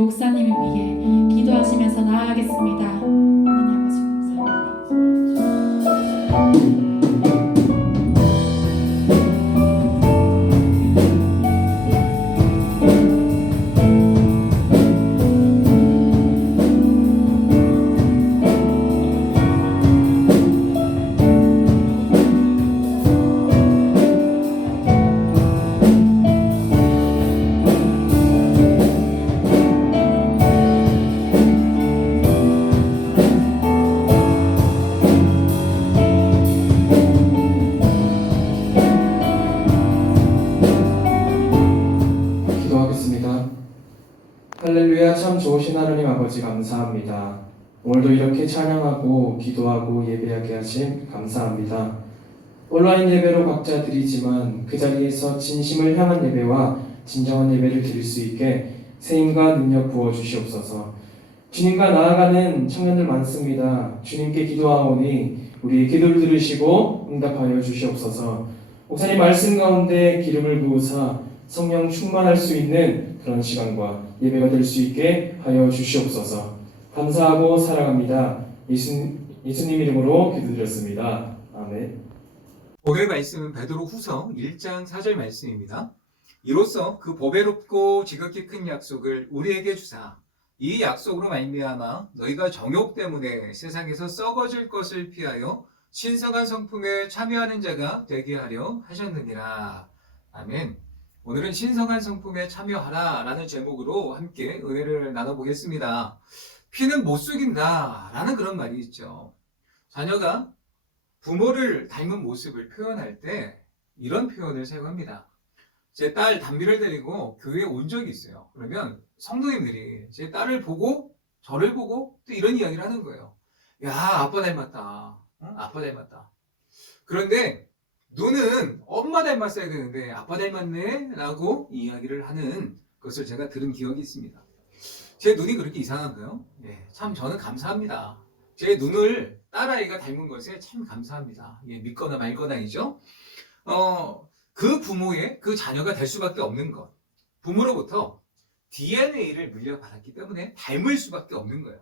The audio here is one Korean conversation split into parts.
목사님을 위해 기도하시면서 나아가겠습니다. 하나님 아버지 감사합니다. 할렐루야. 참 좋으신 하나님 아버지 감사합니다. 오늘도 이렇게 찬양하고 기도하고 예배하게 하심 감사합니다. 온라인 예배로 각자 드리지만 그 자리에서 진심을 향한 예배와 진정한 예배를 드릴 수 있게 세임과 능력 부어주시옵소서. 주님과 나아가는 청년들 많습니다. 주님께 기도하오니 우리의 기도를 들으시고 응답하여 주시옵소서. 목사님 말씀 가운데 기름을 부으사 성령 충만할 수 있는 그런 시간과 예배가 될 수 있게 하여 주시옵소서. 감사하고 사랑합니다. 예수님 이름으로 기도드렸습니다. 아멘. 오늘 말씀은 베드로후서 1장 4절 말씀입니다. 이로써 그 보배롭고 지극히 큰 약속을 우리에게 주사 이 약속으로 말미암아 너희가 정욕 때문에 세상에서 썩어질 것을 피하여 신성한 성품에 참여하는 자가 되게 하려 하셨느니라. 아멘. 오늘은 신성한 성품에 참여하라 라는 제목으로 함께 은혜를 나눠보겠습니다. 피는 못 속인다 라는 그런 말이 있죠. 자녀가 부모를 닮은 모습을 표현할 때 이런 표현을 사용합니다. 제 딸 담비를 데리고 교회에 온 적이 있어요. 그러면 성도님들이 제 딸을 보고 저를 보고 또 이런 이야기를 하는 거예요. 야, 아빠 닮았다. 응? 아빠 닮았다. 그런데 눈은 엄마 닮았어야 되는데 아빠 닮았네 라고 이야기를 하는 것을 제가 들은 기억이 있습니다. 제 눈이 그렇게 이상한가요? 네, 참 저는 감사합니다. 제 눈을 딸아이가 닮은 것에 참 감사합니다. 예, 믿거나 말거나이죠. 그 부모의 그 자녀가 될 수밖에 없는 것. 부모로부터 DNA를 물려받았기 때문에 닮을 수밖에 없는 거예요.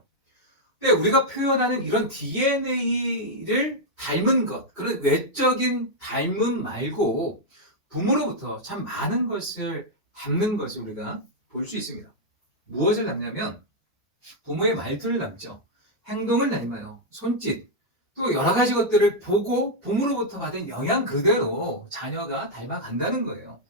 근데 우리가 표현하는 이런 DNA를 닮은 것, 그런 외적인 닮음 말고 부모로부터 참 많은 것을 닮는 것을 우리가 볼 수 있습니다. 무엇을 닮냐면 부모의 말투를 닮죠. 행동을 닮아요. 손짓, 또 여러 가지 것들을 보고 부모로부터 받은 영향 그대로 자녀가 닮아간다는 거예요.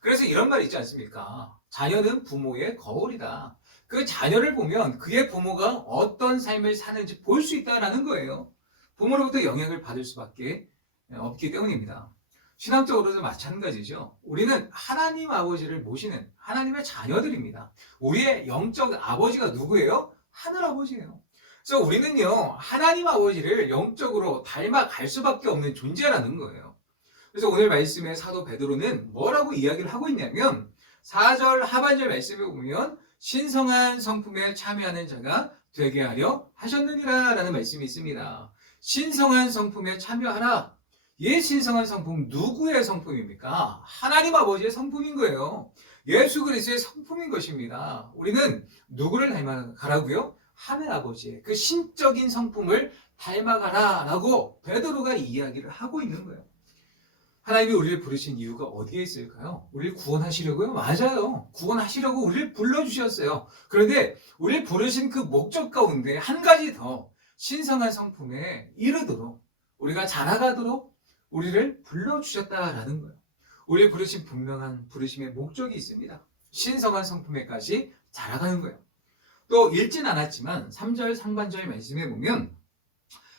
그래서 이런 말 있지 않습니까? 자녀는 부모의 거울이다. 그 자녀를 보면 그의 부모가 어떤 삶을 사는지 볼 수 있다는 거예요. 부모로부터 영향을 받을 수밖에 없기 때문입니다. 신앙적으로도 마찬가지죠. 우리는 하나님 아버지를 모시는 하나님의 자녀들입니다. 우리의 영적 아버지가 누구예요? 하늘 아버지예요. 그래서 우리는요, 하나님 아버지를 영적으로 닮아갈 수밖에 없는 존재라는 거예요. 그래서 오늘 말씀에 사도 베드로는 뭐라고 이야기를 하고 있냐면 4절 하반절 말씀에 보면 신성한 성품에 참여하는 자가 되게 하려 하셨느니라 라는 말씀이 있습니다. 신성한 성품에 참여하라. 이 신성한 성품 누구의 성품입니까? 하나님 아버지의 성품인 거예요. 예수 그리스도의 성품인 것입니다. 우리는 누구를 닮아가라고요? 하늘 아버지의 그 신적인 성품을 닮아가라 라고 베드로가 이야기를 하고 있는 거예요. 하나님이 우리를 부르신 이유가 어디에 있을까요? 우리를 구원하시려고요? 맞아요. 구원하시려고 우리를 불러주셨어요. 그런데 우리를 부르신 그 목적 가운데 한 가지 더 신성한 성품에 이르도록 우리가 자라가도록 우리를 불러주셨다라는 거예요. 우리를 부르신 분명한 부르심의 목적이 있습니다. 신성한 성품에까지 자라가는 거예요. 또 읽진 않았지만 3절 상반절 말씀에 보면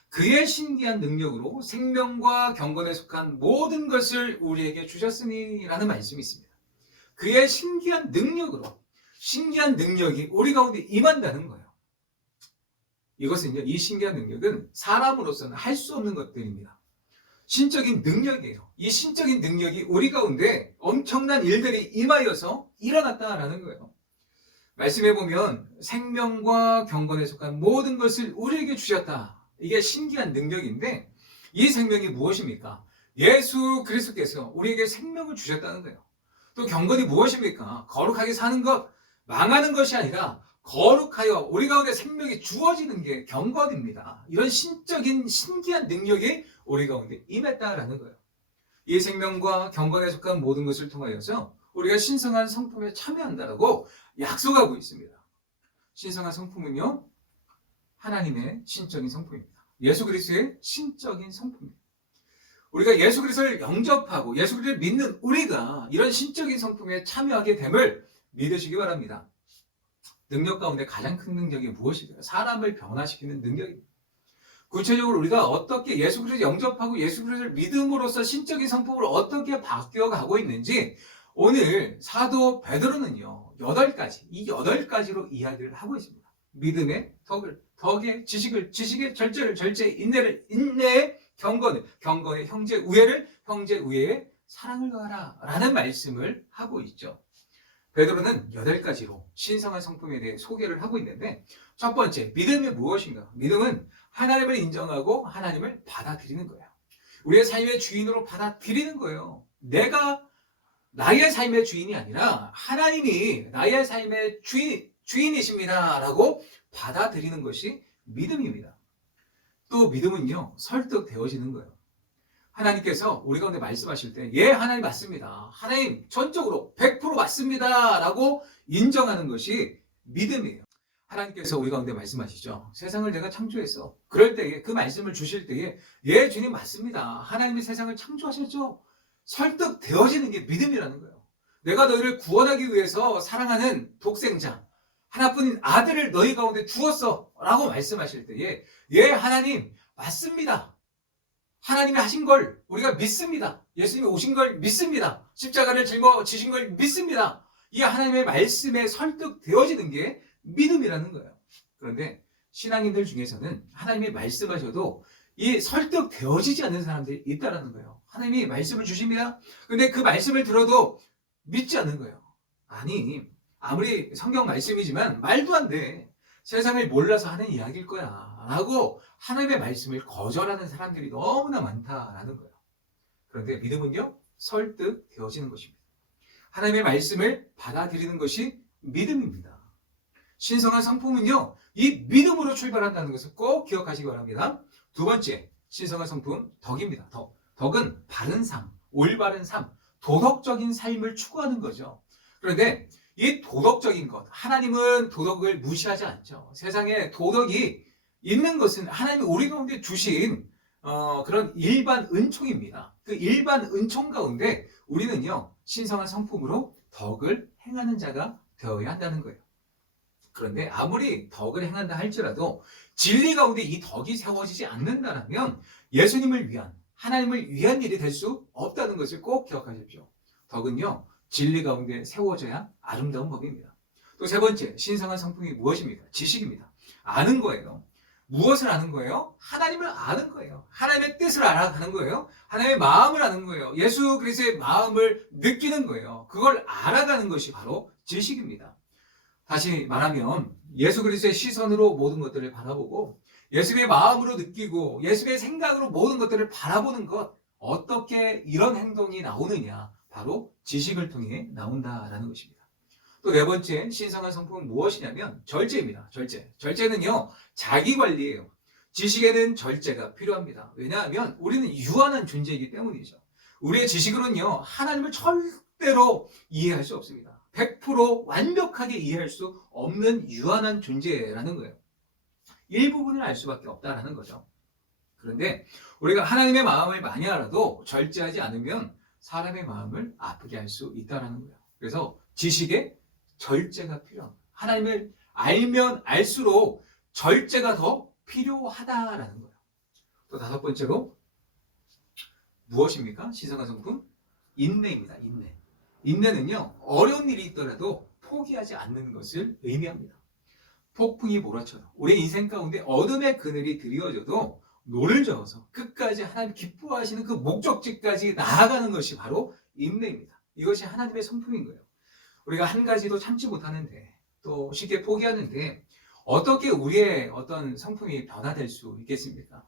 그의 신기한 능력으로 생명과 경건에 속한 모든 것을 우리에게 주셨으니 라는 말씀이 있습니다. 그의 신기한 능력으로, 신기한 능력이 우리 가운데 임한다는 거예요. 이것은요, 이 신기한 능력은 사람으로서는 할 수 없는 것들입니다. 신적인 능력이에요. 이 신적인 능력이 우리 가운데 엄청난 일들이 임하여서 일어났다라는 거예요. 말씀해 보면 생명과 경건에 속한 모든 것을 우리에게 주셨다. 이게 신기한 능력인데 이 생명이 무엇입니까? 예수 그리스도께서 우리에게 생명을 주셨다는 거예요. 또 경건이 무엇입니까? 거룩하게 사는 것, 망하는 것이 아니라 거룩하여 우리 가운데 생명이 주어지는 게 경건입니다. 이런 신적인 신기한 능력이 우리 가운데 임했다라는 거예요. 이 생명과 경건에 속한 모든 것을 통하여서 우리가 신성한 성품에 참여한다라고 약속하고 있습니다. 신성한 성품은요, 하나님의 신적인 성품입니다. 예수 그리스도의 신적인 성품입니다. 우리가 예수 그리스도를 영접하고 예수 그리스도를 믿는 우리가 이런 신적인 성품에 참여하게 됨을 믿으시기 바랍니다. 능력 가운데 가장 큰 능력이 무엇일까요? 사람을 변화시키는 능력입니다. 구체적으로 우리가 어떻게 예수 그리스도를 영접하고 예수 그리스도를 믿음으로써 신적인 성품으로 어떻게 바뀌어가고 있는지 오늘 사도 베드로는요 8가지, 이 8가지로 이야기를 하고 있습니다. 믿음의 덕의 지식의 절제를 절제, 인내의 경건을, 경건의 형제 우애를, 형제 우애의 사랑을 더하라 라는 말씀을 하고 있죠. 베드로는 8가지로 신성한 성품에 대해 소개를 하고 있는데, 첫 번째, 믿음이 무엇인가? 믿음은 하나님을 인정하고 하나님을 받아들이는 거예요. 우리의 삶의 주인으로 받아들이는 거예요. 내가 나의 삶의 주인이 아니라 하나님이 나의 삶의 주인이십니다 라고 받아들이는 것이 믿음입니다. 또 믿음은요, 설득되어지는 거예요. 하나님께서 우리 가운데 말씀하실 때, 예, 하나님 맞습니다. 하나님 전적으로 100% 맞습니다 라고 인정하는 것이 믿음이에요. 하나님께서 우리 가운데 말씀하시죠. 세상을 내가 창조했어. 그럴 때에, 그 말씀을 주실 때에, 예, 주님 맞습니다. 하나님이 세상을 창조하셨죠. 설득되어지는 게 믿음이라는 거예요. 내가 너희를 구원하기 위해서 사랑하는 독생자, 하나뿐인 아들을 너희 가운데 주었어 라고 말씀하실 때에, 예, 하나님 맞습니다. 하나님이 하신 걸 우리가 믿습니다. 예수님이 오신 걸 믿습니다. 십자가를 짊어지신 걸 믿습니다. 이 하나님의 말씀에 설득되어지는 게 믿음이라는 거예요. 그런데 신앙인들 중에서는 하나님이 말씀하셔도 이 설득되어지지 않는 사람들이 있다는 거예요. 하나님이 말씀을 주십니다. 근데 그 말씀을 들어도 믿지 않는 거예요. 아니, 아무리 성경 말씀이지만 말도 안 돼. 세상을 몰라서 하는 이야기일 거야 라고 하나님의 말씀을 거절하는 사람들이 너무나 많다라는 거예요. 그런데 믿음은요, 설득되어지는 것입니다. 하나님의 말씀을 받아들이는 것이 믿음입니다. 신성한 성품은요, 이 믿음으로 출발한다는 것을 꼭 기억하시기 바랍니다. 두 번째, 신성한 성품, 덕입니다. 덕은 바른 삶, 올바른 삶, 도덕적인 삶을 추구하는 거죠. 그런데 이 도덕적인 것, 하나님은 도덕을 무시하지 않죠. 세상에 도덕이 있는 것은 하나님이 우리 가운데 주신 그런 일반 은총입니다. 그 일반 은총 가운데 우리는요, 신성한 성품으로 덕을 행하는 자가 되어야 한다는 거예요. 그런데 아무리 덕을 행한다 할지라도 진리 가운데 이 덕이 세워지지 않는다면 예수님을 위한, 하나님을 위한 일이 될 수 없다는 것을 꼭 기억하십시오. 덕은요, 진리 가운데 세워져야 아름다운 법입니다. 또 세 번째, 신성한 성품이 무엇입니까? 지식입니다. 아는 거예요. 무엇을 아는 거예요? 하나님을 아는 거예요. 하나님의 뜻을 알아가는 거예요. 하나님의 마음을 아는 거예요. 예수 그리스도의 마음을 느끼는 거예요. 그걸 알아가는 것이 바로 지식입니다. 다시 말하면 예수 그리스도의 시선으로 모든 것들을 바라보고 예수의 마음으로 느끼고 예수의 생각으로 모든 것들을 바라보는 것, 어떻게 이런 행동이 나오느냐? 바로 지식을 통해 나온다라는 것입니다. 또 네 번째 신성한 성품은 무엇이냐면 절제입니다. 절제는요, 자기 관리예요. 지식에는 절제가 필요합니다. 왜냐하면 우리는 유한한 존재이기 때문이죠. 우리의 지식으로는요, 하나님을 절대로 이해할 수 없습니다. 100% 완벽하게 이해할 수 없는 유한한 존재라는 거예요. 일부분을 알 수밖에 없다라는 거죠. 그런데 우리가 하나님의 마음을 많이 알아도 절제하지 않으면 사람의 마음을 아프게 할 수 있다는 거예요. 그래서 지식에 절제가 필요합니다. 하나님을 알면 알수록 절제가 더 필요하다라는 거예요. 또 다섯 번째로 무엇입니까? 신성한 성품? 인내입니다. 인내는요, 어려운 일이 있더라도 포기하지 않는 것을 의미합니다. 폭풍이 몰아쳐도 우리 인생 가운데 어둠의 그늘이 드리워져도 노를 저어서 끝까지 하나님 기뻐하시는 그 목적지까지 나아가는 것이 바로 인내입니다. 이것이 하나님의 성품인 거예요. 우리가 한 가지도 참지 못하는데 또 쉽게 포기하는데 어떻게 우리의 어떤 성품이 변화될 수 있겠습니까?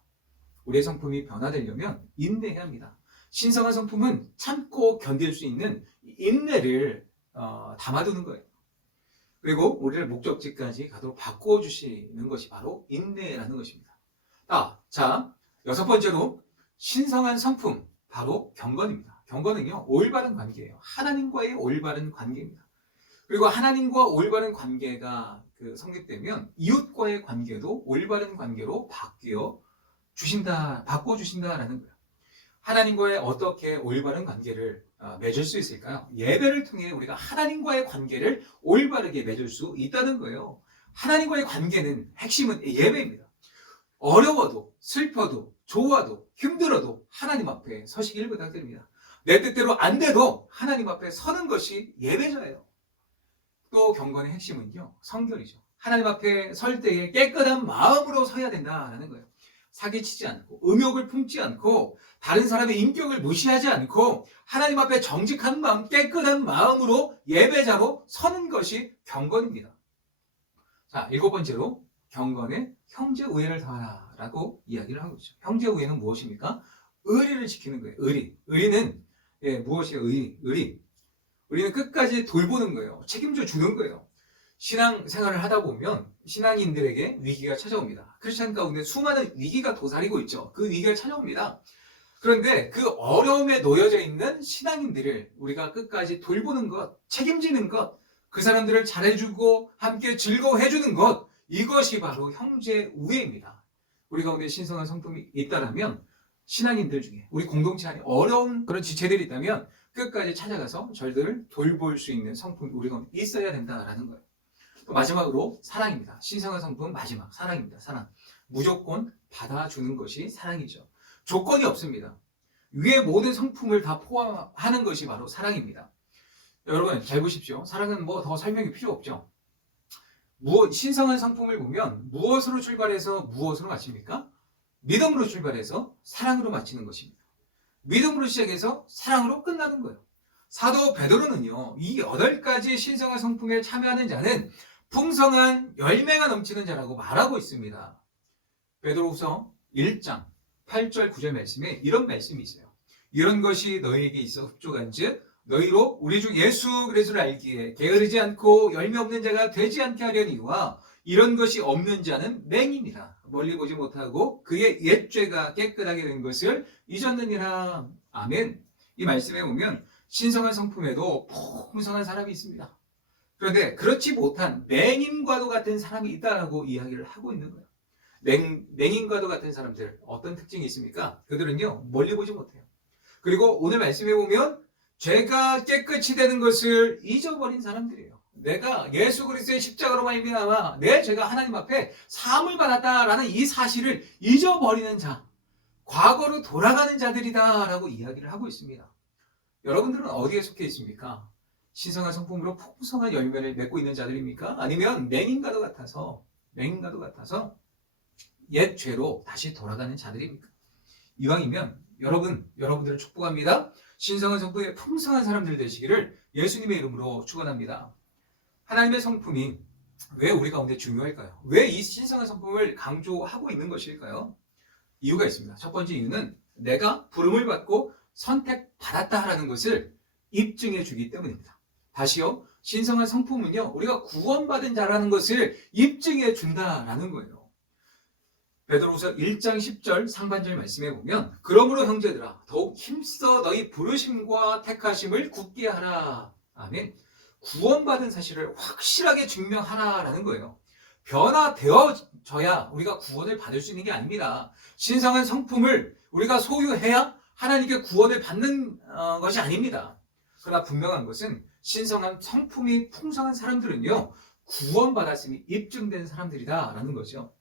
우리의 성품이 변화되려면 인내해야 합니다. 신성한 성품은 참고 견딜 수 있는 인내를 담아두는 거예요. 그리고 우리를 목적지까지 가도록 바꿔주시는 것이 바로 인내라는 것입니다. 자, 여섯 번째로 신성한 성품, 바로 경건입니다. 경건은요, 올바른 관계예요. 하나님과의 올바른 관계입니다. 그리고 하나님과 올바른 관계가 성립되면 이웃과의 관계도 올바른 관계로 바꿔주신다라는 거예요. 하나님과의 어떻게 올바른 관계를 맺을 수 있을까요? 예배를 통해 우리가 하나님과의 관계를 올바르게 맺을 수 있다는 거예요. 하나님과의 관계는 핵심은 예배입니다. 어려워도 슬퍼도 좋아도 힘들어도 하나님 앞에 서시길 부탁드립니다. 내 뜻대로 안 돼도 하나님 앞에 서는 것이 예배자예요. 또 경건의 핵심은요, 성결이죠. 하나님 앞에 설 때에 깨끗한 마음으로 서야 된다라는 거예요. 사기치지 않고 음욕을 품지 않고 다른 사람의 인격을 무시하지 않고 하나님 앞에 정직한 마음, 깨끗한 마음으로 예배자로 서는 것이 경건입니다. 자, 일곱 번째로 경건에 형제 우애를 더하라라고 이야기를 하고 있죠. 형제 우애는 무엇입니까? 의리를 지키는 거예요. 의리는 무엇이에요? 의리. 우리는 끝까지 돌보는 거예요. 책임져 주는 거예요. 신앙 생활을 하다 보면 신앙인들에게 위기가 찾아옵니다. 크리스찬 가운데 수많은 위기가 도사리고 있죠. 그 위기가 찾아옵니다. 그런데 그 어려움에 놓여져 있는 신앙인들을 우리가 끝까지 돌보는 것, 책임지는 것, 그 사람들을 잘해주고 함께 즐거워해주는 것, 이것이 바로 형제 우애입니다. 우리 가운데 신성한 성품이 있다면 신앙인들 중에 우리 공동체 안에 어려운 그런 지체들이 있다면 끝까지 찾아가서 저희들을 돌볼 수 있는 성품이 우리 가운데 있어야 된다라는 거예요. 또 마지막으로 사랑입니다. 신성한 성품은 마지막 사랑입니다. 사랑. 무조건 받아주는 것이 사랑이죠. 조건이 없습니다. 위의 모든 성품을 다 포함하는 것이 바로 사랑입니다. 여러분 잘 보십시오. 사랑은 뭐 더 설명이 필요 없죠. 신성한 성품을 보면 무엇으로 출발해서 무엇으로 마칩니까? 믿음으로 출발해서 사랑으로 마치는 것입니다. 믿음으로 시작해서 사랑으로 끝나는 거예요. 사도 베드로는요, 이 8가지 신성한 성품에 참여하는 자는 풍성한 열매가 넘치는 자라고 말하고 있습니다. 베드로후서 1장 8절 9절 말씀에 이런 말씀이 있어요. 이런 것이 너희에게 있어 흡족한즉 너희로 우리 주 예수 그리스도를 알기에 게으르지 않고 열매 없는 자가 되지 않게 하려니와 이런 것이 없는 자는 맹인이라 멀리 보지 못하고 그의 옛죄가 깨끗하게 된 것을 잊었느니라. 아멘. 이 말씀에 보면 신성한 성품에도 풍성한 사람이 있습니다. 그런데 그렇지 못한 맹인과도 같은 사람이 있다라고 이야기를 하고 있는 거예요. 맹인과도 같은 사람들 어떤 특징이 있습니까? 그들은요 멀리 보지 못해요. 그리고 오늘 말씀에 보면 죄가 깨끗이 되는 것을 잊어버린 사람들이에요. 내가 예수 그리스도의 십자가로 말미암아 내 죄가 하나님 앞에 사함을 받았다라는 이 사실을 잊어버리는 자, 과거로 돌아가는 자들이다라고 이야기를 하고 있습니다. 여러분들은 어디에 속해 있습니까? 신성한 성품으로 풍성한 열매를 맺고 있는 자들입니까? 아니면 맹인과도 같아서 옛 죄로 다시 돌아가는 자들입니까? 이왕이면 여러분들을 축복합니다. 신성한 성품에 풍성한 사람들 되시기를 예수님의 이름으로 축원합니다. 하나님의 성품이 왜 우리 가운데 중요할까요? 왜 이 신성한 성품을 강조하고 있는 것일까요? 이유가 있습니다. 첫 번째 이유는 내가 부름을 받고 선택받았다라는 것을 입증해 주기 때문입니다. 다시요, 신성한 성품은요, 우리가 구원받은 자라는 것을 입증해 준다라는 거예요. 베드로후서 1장 10절 상반절 말씀에 보면 그러므로 형제들아 더욱 힘써 너희 부르심과 택하심을 굳게 하라. 아멘. 구원받은 사실을 확실하게 증명하라라는 거예요. 변화되어져야 우리가 구원을 받을 수 있는 게 아닙니다. 신성한 성품을 우리가 소유해야 하나님께 구원을 받는 것이 아닙니다. 그러나 분명한 것은 신성한 성품이 풍성한 사람들은요 구원받았음이 입증된 사람들이다라는 거죠.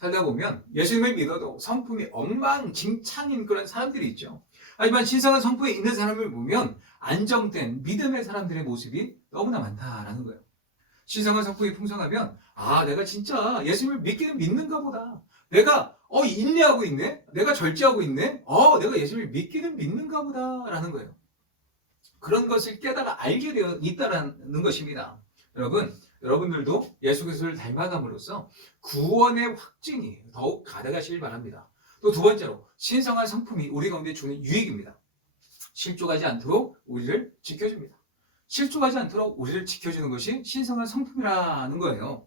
살다 보면 예수님을 믿어도 성품이 엉망진창인 그런 사람들이 있죠. 하지만 신성한 성품에 있는 사람을 보면 안정된 믿음의 사람들의 모습이 너무나 많다라는 거예요. 신성한 성품이 풍성하면 내가 진짜 예수님을 믿기는 믿는가 보다. 내가 인내하고 있네. 내가 절제하고 있네. 내가 예수님을 믿기는 믿는가 보다 라는 거예요. 그런 것을 깨달아 알게 되어 있다는 것입니다. 여러분들도 예수 그리스도를 닮아감으로써 구원의 확증이 더욱 가득하시길 바랍니다. 또 두 번째로 신성한 성품이 우리 가운데 주는 유익입니다. 실족하지 않도록 우리를 지켜줍니다. 실족하지 않도록 우리를 지켜주는 것이 신성한 성품이라는 거예요.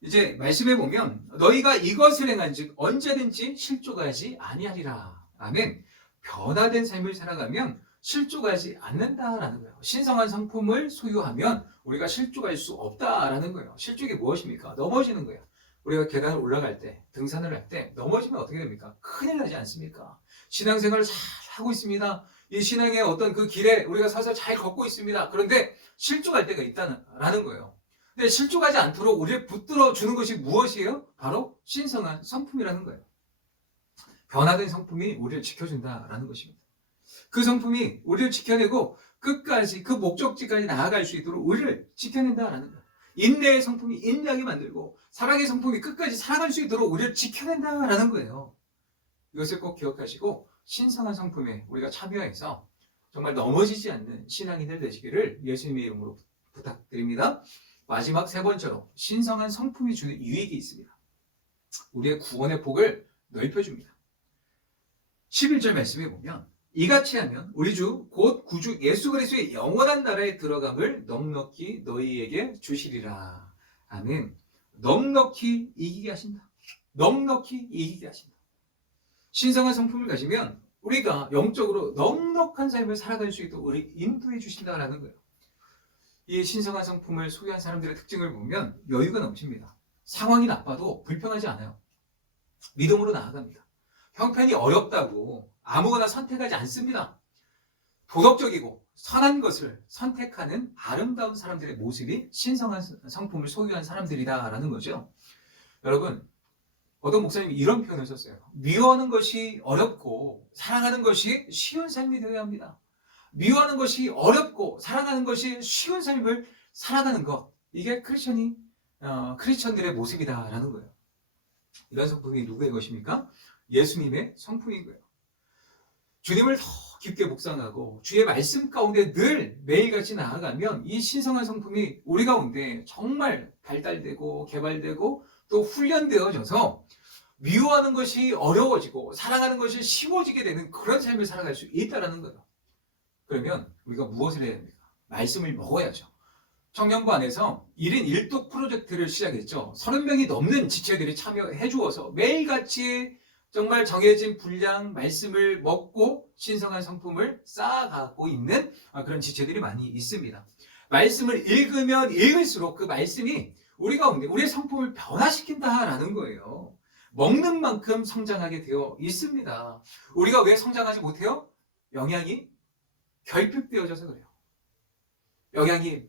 이제 말씀해 보면 너희가 이것을 행한즉 언제든지 실족하지 아니하리라. 아멘. 변화된 삶을 살아가면 실족하지 않는다라는 거예요. 신성한 성품을 소유하면 우리가 실족할 수 없다라는 거예요. 실족이 무엇입니까? 넘어지는 거예요. 우리가 계단을 올라갈 때, 등산을 할 때 넘어지면 어떻게 됩니까? 큰일 나지 않습니까? 신앙생활을 잘 하고 있습니다. 이 신앙의 어떤 그 길에 우리가 서서 잘 걷고 있습니다. 그런데 실족할 때가 있다는 거예요. 근데 실족하지 않도록 우리를 붙들어 주는 것이 무엇이에요? 바로 신성한 성품이라는 거예요. 변화된 성품이 우리를 지켜준다라는 것입니다. 그 성품이 우리를 지켜내고 끝까지 그 목적지까지 나아갈 수 있도록 우리를 지켜낸다라는 거예요. 인내의 성품이 인내하게 만들고 사랑의 성품이 끝까지 살아갈 수 있도록 우리를 지켜낸다라는 거예요. 이것을 꼭 기억하시고 신성한 성품에 우리가 참여해서 정말 넘어지지 않는 신앙인들 되시기를 예수님의 이름으로 부탁드립니다. 마지막 세 번째로 신성한 성품이 주는 유익이 있습니다. 우리의 구원의 폭을 넓혀줍니다. 11절 말씀에 보면 이같이 하면 우리 주 곧 구주 예수 그리스도의 영원한 나라에 들어감을 넉넉히 너희에게 주시리라. 아멘. 넉넉히 이기게 하신다. 넉넉히 이기게 하신다. 신성한 성품을 가지면 우리가 영적으로 넉넉한 삶을 살아갈 수 있도록 우리 인도해 주신다라는 거예요. 이 신성한 성품을 소유한 사람들의 특징을 보면 여유가 넘칩니다. 상황이 나빠도 불평하지 않아요. 믿음으로 나아갑니다. 형편이 어렵다고 아무거나 선택하지 않습니다. 도덕적이고 선한 것을 선택하는 아름다운 사람들의 모습이 신성한 성품을 소유한 사람들이다라는 거죠. 여러분, 어떤 목사님이 이런 표현을 썼어요. 미워하는 것이 어렵고 사랑하는 것이 쉬운 삶이 되어야 합니다. 미워하는 것이 어렵고 사랑하는 것이 쉬운 삶을 살아가는 것, 이게 크리스천들의 모습이다라는 거예요. 이런 성품이 누구의 것입니까? 예수님의 성품인 거예요. 주님을 더 깊게 묵상하고 주의 말씀 가운데 늘 매일같이 나아가면 이 신성한 성품이 우리 가운데 정말 발달되고 개발되고 또 훈련되어져서 미워하는 것이 어려워지고 사랑하는 것이 쉬워지게 되는 그런 삶을 살아갈 수 있다는 거예요. 그러면 우리가 무엇을 해야 됩니까? 말씀을 먹어야죠. 청년부 안에서 1인 1독 프로젝트를 시작했죠. 30명이 넘는 지체들이 참여해 주어서 매일같이 정말 정해진 분량 말씀을 먹고 신성한 성품을 쌓아가고 있는 그런 지체들이 많이 있습니다. 말씀을 읽으면 읽을수록 그 말씀이 우리 가운데 우리의 성품을 변화시킨다라는 거예요. 먹는 만큼 성장하게 되어 있습니다. 우리가 왜 성장하지 못해요? 영양이 결핍되어져서 그래요. 영양이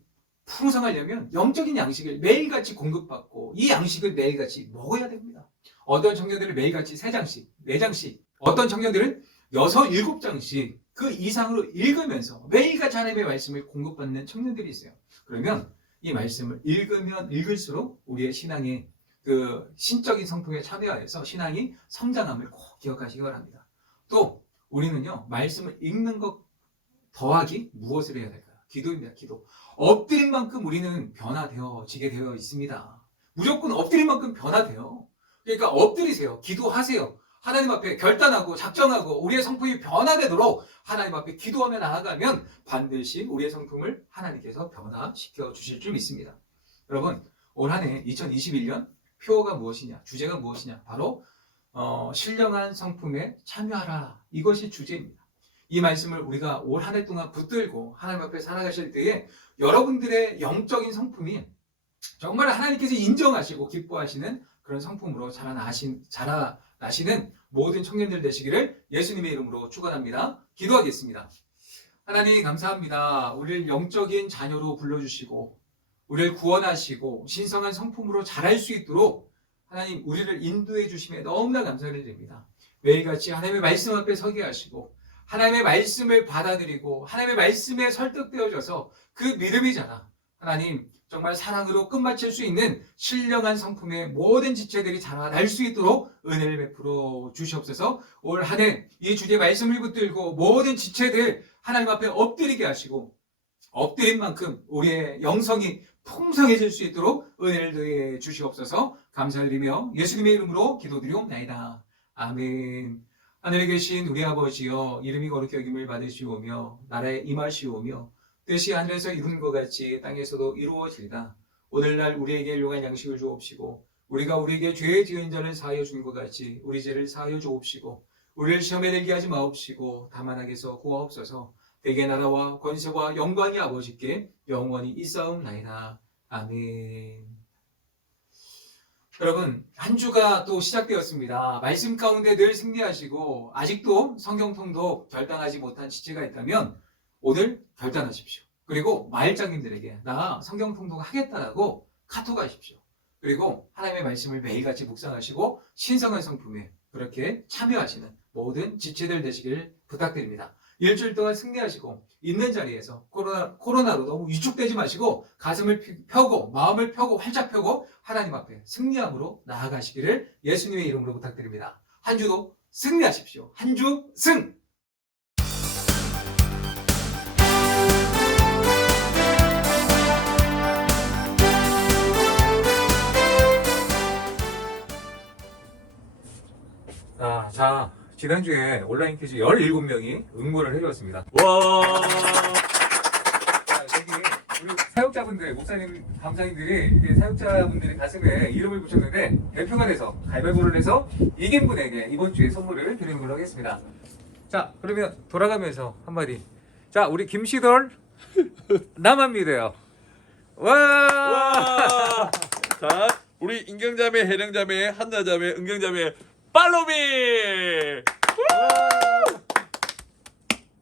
풍성하려면 영적인 양식을 매일같이 공급받고 이 양식을 매일같이 먹어야 됩니다. 어떤 청년들은 매일같이 3장씩, 4장씩, 어떤 청년들은 6, 7장씩 그 이상으로 읽으면서 매일같이 하나님의 말씀을 공급받는 청년들이 있어요. 그러면 이 말씀을 읽으면 읽을수록 우리의 신앙의 그 신적인 성품에 참여하여서 신앙이 성장함을 꼭 기억하시기 바랍니다. 또 우리는요, 말씀을 읽는 것 더하기 무엇을 해야 될까요? 기도입니다. 기도. 엎드린 만큼 우리는 변화되어지게 되어 있습니다. 무조건 엎드린 만큼 변화돼요. 그러니까 엎드리세요. 기도하세요. 하나님 앞에 결단하고 작정하고 우리의 성품이 변화되도록 하나님 앞에 기도하며 나아가면 반드시 우리의 성품을 하나님께서 변화시켜 주실 줄 믿습니다. 여러분, 올 한 해 2021년 표어가 무엇이냐? 주제가 무엇이냐? 바로 신령한 성품에 참여하라. 이것이 주제입니다. 이 말씀을 우리가 올 한 해 동안 붙들고 하나님 앞에 살아가실 때에 여러분들의 영적인 성품이 정말 하나님께서 인정하시고 기뻐하시는 그런 성품으로 자라나시는 모든 청년들 되시기를 예수님의 이름으로 축원합니다. 기도하겠습니다. 하나님 감사합니다. 우리를 영적인 자녀로 불러주시고 우리를 구원하시고 신성한 성품으로 자랄 수 있도록 하나님 우리를 인도해 주심에 너무나 감사를 드립니다. 매일같이 하나님의 말씀 앞에 서게 하시고 하나님의 말씀을 받아들이고 하나님의 말씀에 설득되어져서 그 믿음이 자라 하나님 정말 사랑으로 끝마칠 수 있는 신령한 성품의 모든 지체들이 자라날 수 있도록 은혜를 베풀어 주시옵소서. 올 한 해 이 주제 말씀을 붙들고 모든 지체들 하나님 앞에 엎드리게 하시고 엎드린 만큼 우리의 영성이 풍성해질 수 있도록 은혜를 더해 주시옵소서. 감사드리며 예수님의 이름으로 기도드리옵나이다. 아멘. 하늘에 계신 우리 아버지여, 이름이 거룩히 여김을 받으시오며 나라에 임하시오며 뜻이 하늘에서 이룬 것 같이 땅에서도 이루어지리라. 오늘날 우리에게 일용할 양식을 주옵시고 우리가 우리에게 죄 지은 자를 사하여 준 것 같이 우리 죄를 사하여 주옵시고 우리를 시험에 들게 하지 마옵시고 다만 악에서 구하옵소서. 대개 나라와 권세와 영광이 아버지께 영원히 있사옵나이다. 아멘. 여러분, 한 주가 또 시작되었습니다. 말씀 가운데 늘 승리하시고 아직도 성경 통독 결단하지 못한 지체가 있다면 오늘 결단하십시오. 그리고 마을장님들에게 나 성경 통독 하겠다라고 카톡 하십시오. 그리고 하나님의 말씀을 매일같이 묵상하시고 신성한 성품에 그렇게 참여하시는 모든 지체들 되시길 부탁드립니다. 일주일 동안 승리하시고 있는 자리에서 코로나로 너무 위축되지 마시고 가슴을 펴고 마음을 펴고 활짝 펴고 하나님 앞에 승리함으로 나아가시기를 예수님의 이름으로 부탁드립니다. 한 주도 승리하십시오. 한 주 승! 자, 지난주에 온라인 퀴즈 17명이 응모를 해주었습니다. 와. 자, 여기 우리 사역자분들, 목사님, 감사님들이 이게 사역자분들이 가슴에 이름을 붙였는데 대표가 돼서 가위바위보를 해서 이긴 분에게 이번 주에 선물을 드리는 걸로 하겠습니다. 자, 그러면 돌아가면서 한마디. 자, 우리 김시덜 나만 믿어요. 와! 와. 자, 우리 인경자매, 해령자매, 한나자매, 은경자매, 팔로미.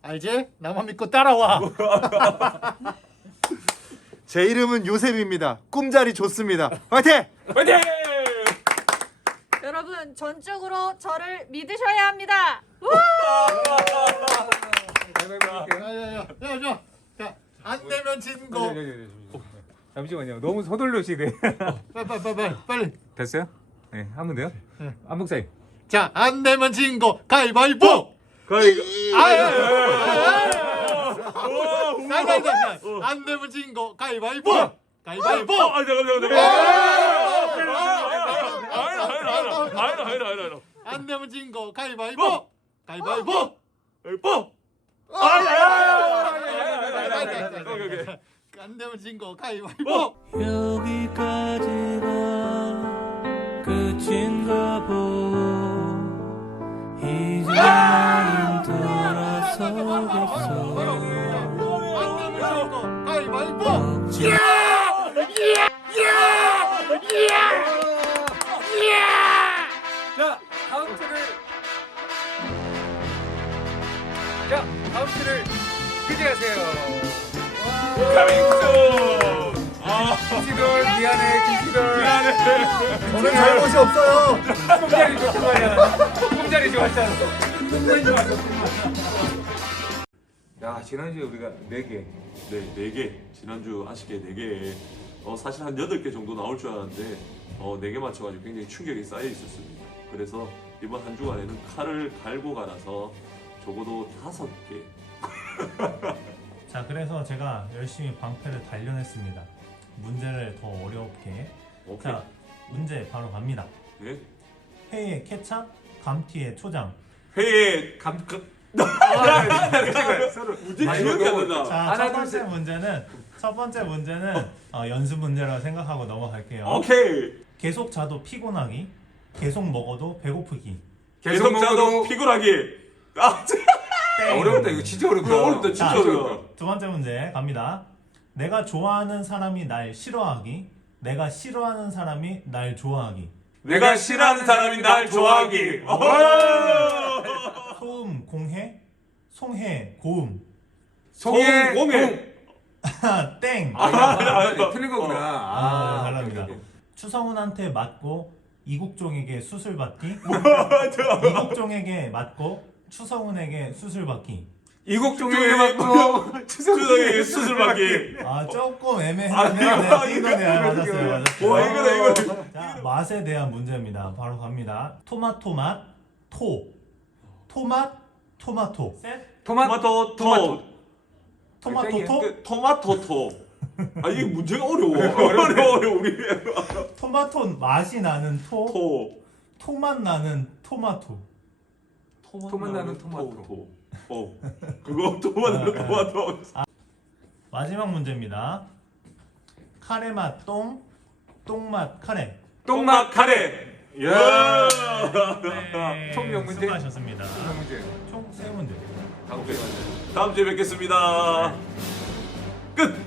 알지? 나만 믿고 따라와. 제 이름은 요셉입니다. 꿈자리 좋습니다. 화이팅! 화이팅! 여러분 전적으로 저를 믿으셔야 합니다. 가위바위보 할게요. 야, 안 되면 진 거. 잠시만요. 너무 서둘러시네. 빨리. 됐어요? 네, 하면 돼요? 네. 안 목사님. 자, 안 되면 진 거. 가위바위보. 안 되면 진 거. 가위바위보. 가위바위보. 안 되면 진 거. 가위바위보. 가위바위보. 안 되면 진 거. 가위바위보. 여기까지가 끝인가 보. 이제 나는 돌아서겠어. 가위바위보. 자, 다음 주를 기대하세요. 김시돌 미안해, 김시돌. 저는 잘못이 없어요. 꿈자리 좋았잖아. 꿈자리 좋았잖아. 꿈자리 좋았어. 야, 지난주에 우리가 4개. 네, 4개. 지난주 아쉽게 4개. 사실 한 8개 정도 나올 줄 알았는데 4개 맞춰가지고 굉장히 충격이 쌓여 있었습니다. 그래서 이번 한 주간에는 칼을 갈고 갈아서 적어도 5개. 자, 그래서 제가 열심히 방패를 단련했습니다. 문제를 더 어렵게. 오케이. 자, 문제 바로 갑니다. 네? 회의 케찹, 감튀의 초장. 회의 서로 문제 기억이 안 난다. 자, 하나, 첫 번째 문제는 연습 문제라고 생각하고 넘어갈게요. 오케이. 계속 자도 피곤하기, 계속 먹어도 배고프기. 계속 자도 피곤하기. 땡. 어렵다. 이거 진짜 어렵다. 어렵다. 진짜 자, 어렵다. 두 번째 문제 갑니다. 내가 좋아하는 사람이 날 싫어하기, 내가 싫어하는 사람이 날 좋아하기. 내가 싫어하는 사람이 날 좋아하기. 소음 공해, 송해 고음. 송해, 공해. 땡. 틀린 거구나. 잘합니다. 오케이, 오케이. 추성훈한테 맞고 이국종에게 수술 받기. 이국종에게 맞고 추성훈에게 수술 받기. 이국종에게 맞고 추석에 수술 받기. 조금 아, 애매하네. 이거네. 맞았어요. 와, 이거다. 자, 맛에 대한 문제입니다. 바로 갑니다. 토마토 맛, 토맛, 토마토. 셋. 토마토. 토마토 토. 토마토. 이게 문제가 어려워. 어려워 우리. 토마토 맛이 나는 토. 토맛 나는 토마토. 토맛 나는 토마토. 그거 토마토 토마토. 마지막 문제입니다. 카레 맛 똥, 똥맛 카레. 똥맛 카레. 예. 네, 총 몇 문제? 수고하셨습니다. 이런 문제. 총 3문제. 다음 주에 만나요. 다음 주에 뵙겠습니다. 끝.